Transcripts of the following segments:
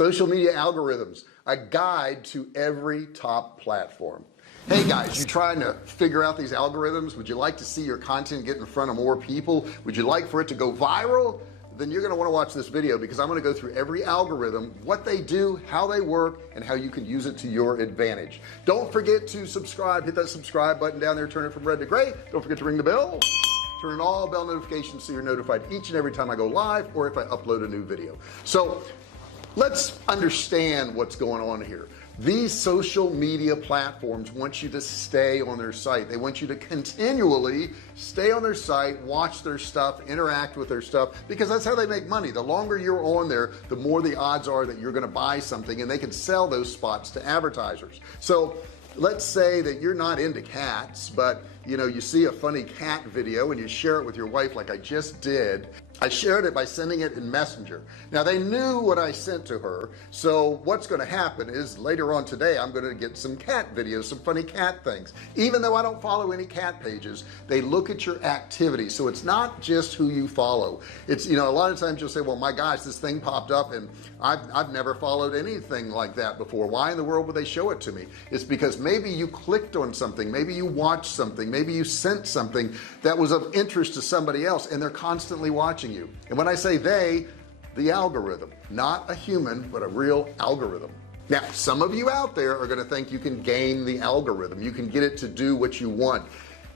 Social media algorithms, a guide to every top platform. Hey guys, you trying to figure out these algorithms? Would you like to see your content get in front of more people? Would you like for it to go viral? Then you're going to want to watch this video, because I'm going to go through every algorithm, what they do, how they work, and how you can use it to your advantage. Don't forget to subscribe. Hit that subscribe button down there, turn it from red to gray. Don't forget to ring the bell, turn on all bell notifications so you're notified each and every time I go live or if I upload a new video. So let's understand what's going on here. These social media platforms want you to stay on their site. They want you to continually stay on their site, watch their stuff, interact with their stuff, because that's how they make money. The longer you're on there, the more the odds are that you're going to buy something, and they can sell those spots to advertisers. So let's say that you're not into cats, but you see a funny cat video and you share it with your wife, like I just did. I shared it by sending it in Messenger. Now they knew what I sent to her, so what's going to happen is later on today I'm going to get some cat videos, some funny cat things. Even though I don't follow any cat pages, they look at your activity. So it's not just who you follow. It's a lot of times you'll say, well, my gosh, this thing popped up and I've never followed anything like that before. Why in the world would they show it to me? It's because maybe you clicked on something, maybe you watched something, maybe you sent something that was of interest to somebody else, and they're constantly watching you. And when I say they, the algorithm, not a human, but a real algorithm. Now some of you out there are going to think you can game the algorithm, you can get it to do what you want.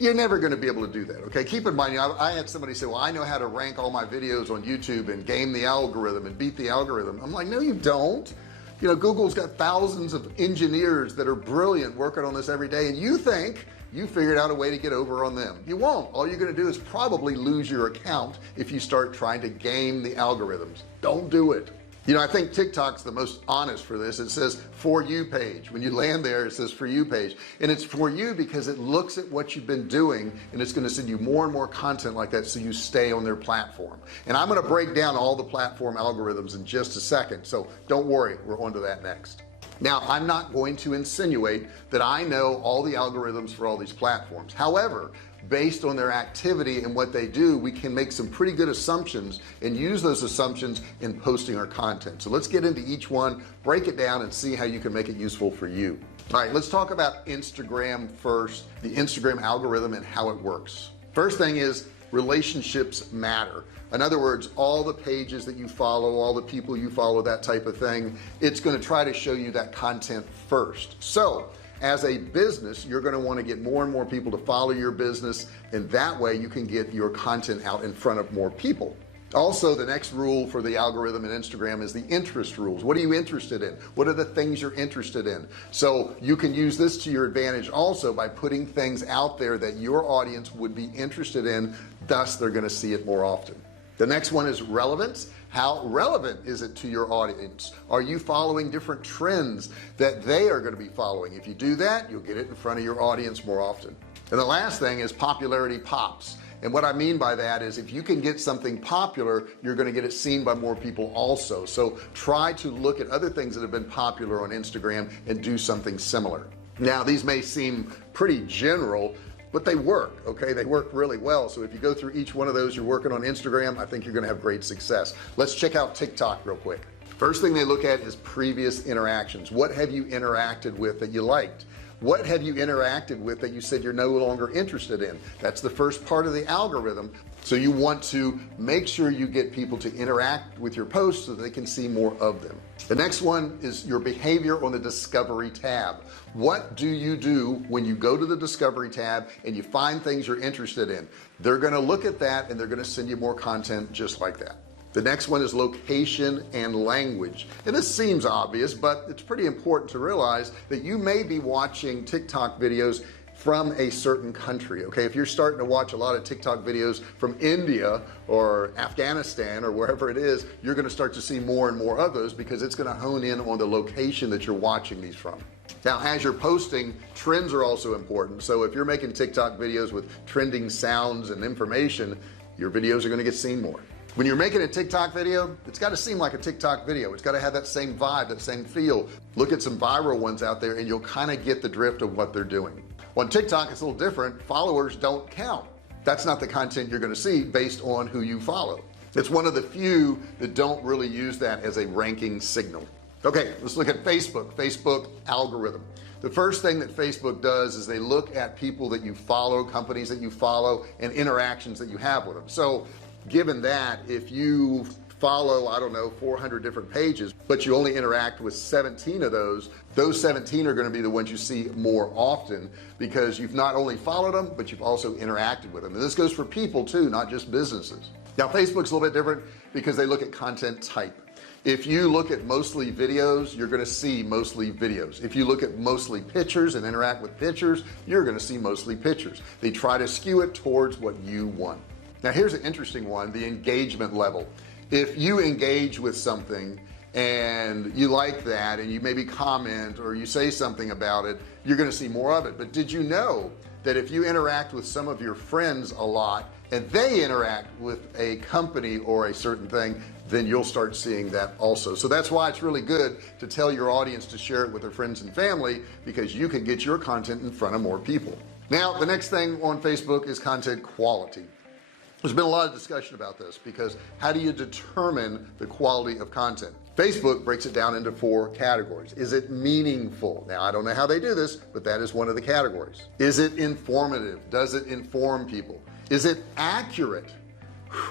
You're never going to be able to do that. Okay, keep in mind, I had somebody say, well, I know how to rank all my videos on YouTube and game the algorithm and beat the algorithm. I'm like, no you don't. Google's got thousands of engineers that are brilliant working on this every day, and you think you figured out a way to get over on them. You won't. All you're going to do is probably lose your account if you start trying to game the algorithms. Don't do it. I think TikTok's the most honest for this. It says for you page. When you land there, it says for you page, and it's for you because it looks at what you've been doing, and it's going to send you more and more content like that, so you stay on their platform. And I'm going to break down all the platform algorithms in just a second, so don't worry, we're on to that next. Now I'm not going to insinuate that I know all the algorithms for all these platforms. However, based on their activity and what they do, we can make some pretty good assumptions and use those assumptions in posting our content. So let's get into each one, break it down, and see how you can make it useful for you. All right, let's talk about Instagram first, the Instagram algorithm and how it works. First thing is relationships matter. In other words, all the pages that you follow, all the people you follow, that type of thing, it's going to try to show you that content first. So as a business, you're going to want to get more and more people to follow your business, and that way you can get your content out in front of more people. Also, the next rule for the algorithm in Instagram is the interest rules. What are you interested in? What are the things you're interested in? So you can use this to your advantage also by putting things out there that your audience would be interested in, thus they're going to see it more often. The next one is relevance. How relevant is it to your audience? Are you following different trends that they are going to be following? If you do that, you'll get it in front of your audience more often. And the last thing is popularity pops. And what I mean by that is if you can get something popular, you're going to get it seen by more people also. So try to look at other things that have been popular on Instagram and do something similar. Now these may seem pretty general, but they work. Okay, they work really well. So if you go through each one of those, you're working on Instagram, I think you're going to have great success. Let's check out TikTok real quick. First thing they look at is previous interactions. What have you interacted with that you liked? What have you interacted with that you said you're no longer interested in? That's the first part of the algorithm. So you want to make sure you get people to interact with your posts so that they can see more of them. The next one is your behavior on the discovery tab. What do you do when you go to the discovery tab and you find things you're interested in? They're going to look at that and they're going to send you more content just like that. The next one is location and language, and this seems obvious, but it's pretty important to realize that you may be watching TikTok videos from a certain country. Okay, if you're starting to watch a lot of TikTok videos from India or Afghanistan or wherever it is, you're going to start to see more and more of those because it's going to hone in on the location that you're watching these from. Now as you're posting, trends are also important. So if you're making TikTok videos with trending sounds and information, your videos are going to get seen more. When you're making a TikTok video, it's got to seem like a TikTok video. It's got to have that same vibe, that same feel. Look at some viral ones out there and you'll kind of get the drift of what they're doing. On TikTok, it's a little different. Followers don't count. That's not the content you're going to see based on who you follow. It's one of the few that don't really use that as a ranking signal. Okay, let's look at Facebook algorithm. The first thing that Facebook does is they look at people that you follow, companies that you follow, and interactions that you have with them. So given that, if you follow, I don't know, 400 different pages, but you only interact with 17 of those 17 are going to be the ones you see more often, because you've not only followed them, but you've also interacted with them. And this goes for people too, not just businesses. Now Facebook's a little bit different because they look at content type. If you look at mostly videos, you're going to see mostly videos. If you look at mostly pictures and interact with pictures, you're going to see mostly pictures. They try to skew it towards what you want. Now here's an interesting one, the engagement level. If you engage with something and you like that, and you maybe comment or you say something about it, you're going to see more of it. But did you know that if you interact with some of your friends a lot and they interact with a company or a certain thing, then you'll start seeing that also. So that's why it's really good to tell your audience to share it with their friends and family, because you can get your content in front of more people. Now the next thing on Facebook is content quality. There's been a lot of discussion about this, because how do you determine the quality of content? Facebook breaks it down into 4 categories. Is it meaningful? Now I don't know how they do this, but that is one of the categories. Is it informative? Does it inform people? Is it accurate?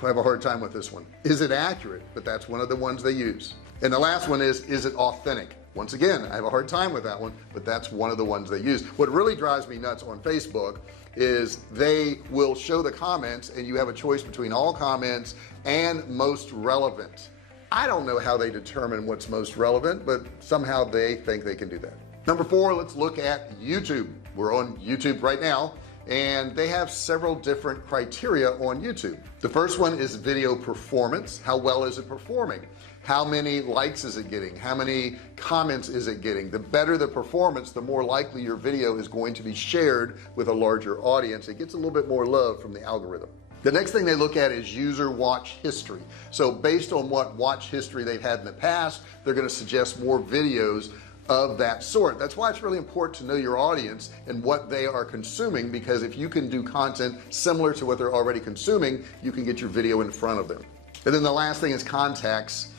I have a hard time with this one. Is it accurate? But that's one of the ones they use. And the last one is it authentic? Once again, I have a hard time with that one, but that's one of the ones they use. What really drives me nuts on Facebook is they will show the comments, and you have a choice between all comments and most relevant. I don't know how they determine what's most relevant, but somehow they think they can do that. Number 4, let's look at YouTube. We're on YouTube right now, and they have several different criteria on YouTube. The first one is video performance. How well is it performing? How many likes is it getting? How many comments is it getting? The better the performance, the more likely your video is going to be shared with a larger audience. It gets a little bit more love from the algorithm. The next thing they look at is user watch history. So based on what watch history they've had in the past, they're going to suggest more videos of that sort. That's why it's really important to know your audience and what they are consuming, because if you can do content similar to what they're already consuming, you can get your video in front of them. And then the last thing is contacts.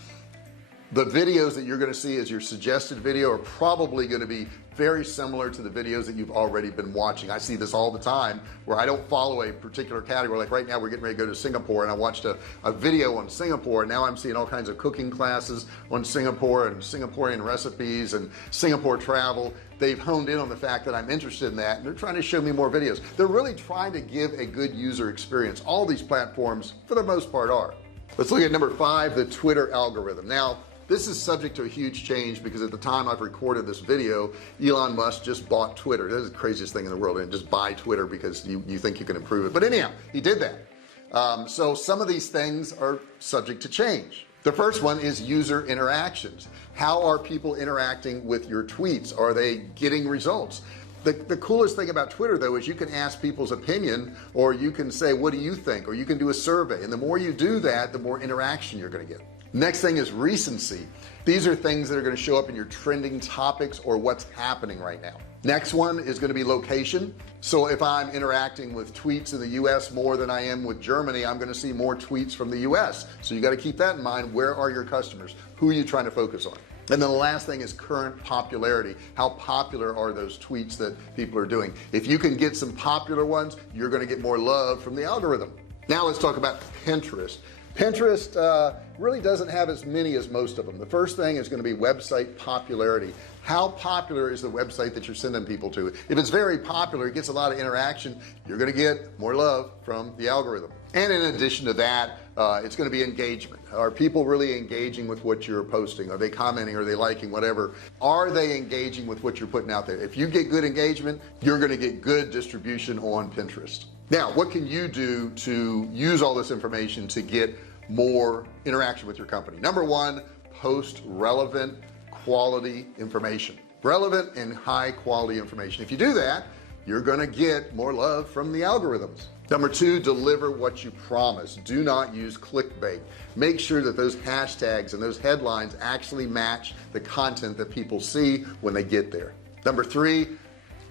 The videos that you're going to see as your suggested video are probably going to be very similar to the videos that you've already been watching. I see this all the time where I don't follow a particular category. Like right now we're getting ready to go to Singapore, and I watched a video on Singapore, and now I'm seeing all kinds of cooking classes on Singapore and Singaporean recipes and Singapore travel. They've honed in on the fact that I'm interested in that, and they're trying to show me more videos. They're really trying to give a good user experience. All these platforms for the most part are. Let's look at number 5, the Twitter algorithm. Now this is subject to a huge change, because at the time I've recorded this video, Elon Musk just bought Twitter. That is the craziest thing in the world, and just buy Twitter because you think you can improve it. But anyhow, he did that. So some of these things are subject to change. The first one is user interactions. How are people interacting with your tweets? Are they getting results? The coolest thing about Twitter though is you can ask people's opinion, or you can say, what do you think? Or you can do a survey, and the more you do that, the more interaction you're going to get. Next thing is recency. These are things that are going to show up in your trending topics or what's happening right now. Next one is going to be location. So if I'm interacting with tweets in the US more than I am with Germany, I'm going to see more tweets from the US. So you got to keep that in mind. Where are your customers? Who are you trying to focus on? And then the last thing is current popularity. How popular are those tweets that people are doing? If you can get some popular ones, you're going to get more love from the algorithm. Now let's talk about Pinterest. Pinterest really doesn't have as many as most of them. The first thing is going to be website popularity. How popular is the website that you're sending people to? If it's very popular, it gets a lot of interaction, you're going to get more love from the algorithm. And in addition to that, it's going to be engagement. Are people really engaging with what you're posting? Are they commenting? Are they liking? Whatever. Are they engaging with what you're putting out there? If you get good engagement, you're going to get good distribution on Pinterest. Now what can you do to use all this information to get more interaction with your company? Number 1, post relevant quality information. Relevant and high quality information. If you do that, you're going to get more love from the algorithms. Number 2, deliver what you promise. Do not use clickbait. Make sure that those hashtags and those headlines actually match the content that people see when they get there. Number 3,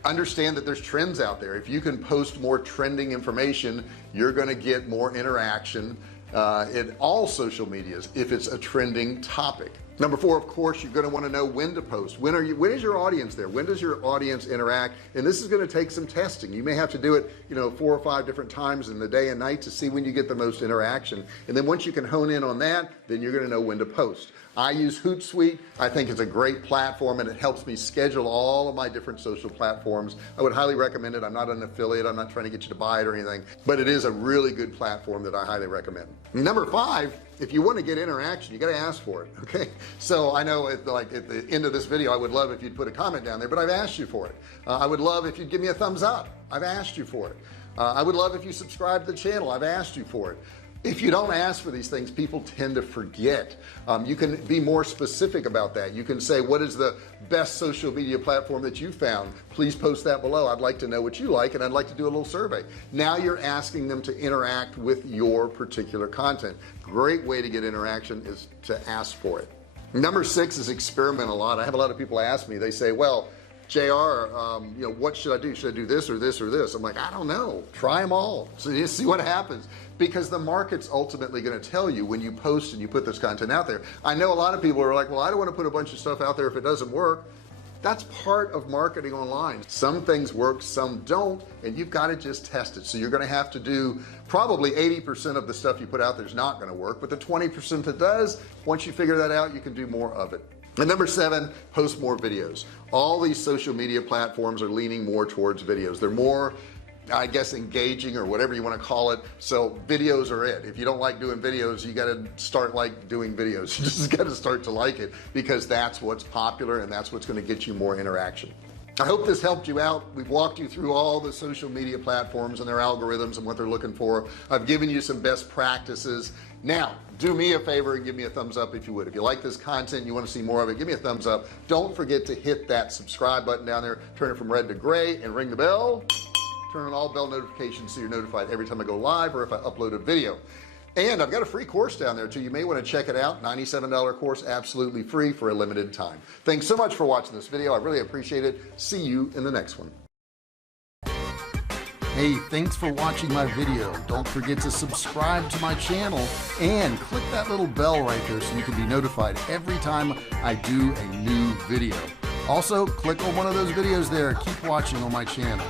understand that there's trends out there. If you can post more trending information, you're going to get more interaction in all social medias if it's a trending topic. Number 4, of course, you're going to want to know when to post. When is your audience there? When does your audience interact? And this is going to take some testing. You may have to do it 4 or 5 different times in the day and night to see when you get the most interaction. And then once you can hone in on that, then you're going to know when to post. I use Hootsuite. I think it's a great platform, and it helps me schedule all of my different social platforms. I would highly recommend it. I'm not an affiliate. I'm not trying to get you to buy it or anything, but it is a really good platform that I highly recommend. Number 5, if you want to get interaction, you got to ask for it. Okay, so I know at the end of this video, I would love if you'd put a comment down there, but I've asked you for it. I would love if you'd give me a thumbs up. I've asked you for it. I would love if you subscribe to the channel. I've asked you for it. If you don't ask for these things, people tend to forget. You can be more specific about that. You can say, what is the best social media platform that you found? Please post that below. I'd like to know what you like, and I'd like to do a little survey. Now you're asking them to interact with your particular content. Great way to get interaction is to ask for it. Number 6 is experiment a lot. I have a lot of people ask me, they say, well, JR, what should I do? Should I do this or this or this? I'm like, I don't know. Try them all. So you see what happens, because the market's ultimately going to tell you when you post and you put this content out there. I know a lot of people are like, well, I don't want to put a bunch of stuff out there if it doesn't work. That's part of marketing online. Some things work, some don't, and you've got to just test it. So you're going to have to do probably 80% of the stuff you put out there is not going to work, but the 20% that does, once you figure that out, you can do more of it. And number 7, post more videos. All these social media platforms are leaning more towards videos. They're more, I guess, engaging or whatever you want to call it. So videos are it. If you don't like doing videos, you got to start doing videos. You just got to start to like it, because that's what's popular and that's what's going to get you more interaction. I hope this helped you out. We've walked you through all the social media platforms and their algorithms and what they're looking for. I've given you some best practices. Now do me a favor and give me a thumbs up if you would. If you like this content and you want to see more of it, give me a thumbs up. Don't forget to hit that subscribe button down there, turn it from red to gray, and ring the bell. Turn on all bell notifications so you're notified every time I go live or if I upload a video. And I've got a free course down there too. You may want to check it out. $97 course, absolutely free for a limited time. Thanks so much for watching this video. I really appreciate it. See you in the next one. Hey, thanks for watching my video. Don't forget to subscribe to my channel and click that little bell right there so you can be notified every time I do a new video. Also, click on one of those videos there. Keep watching on my channel.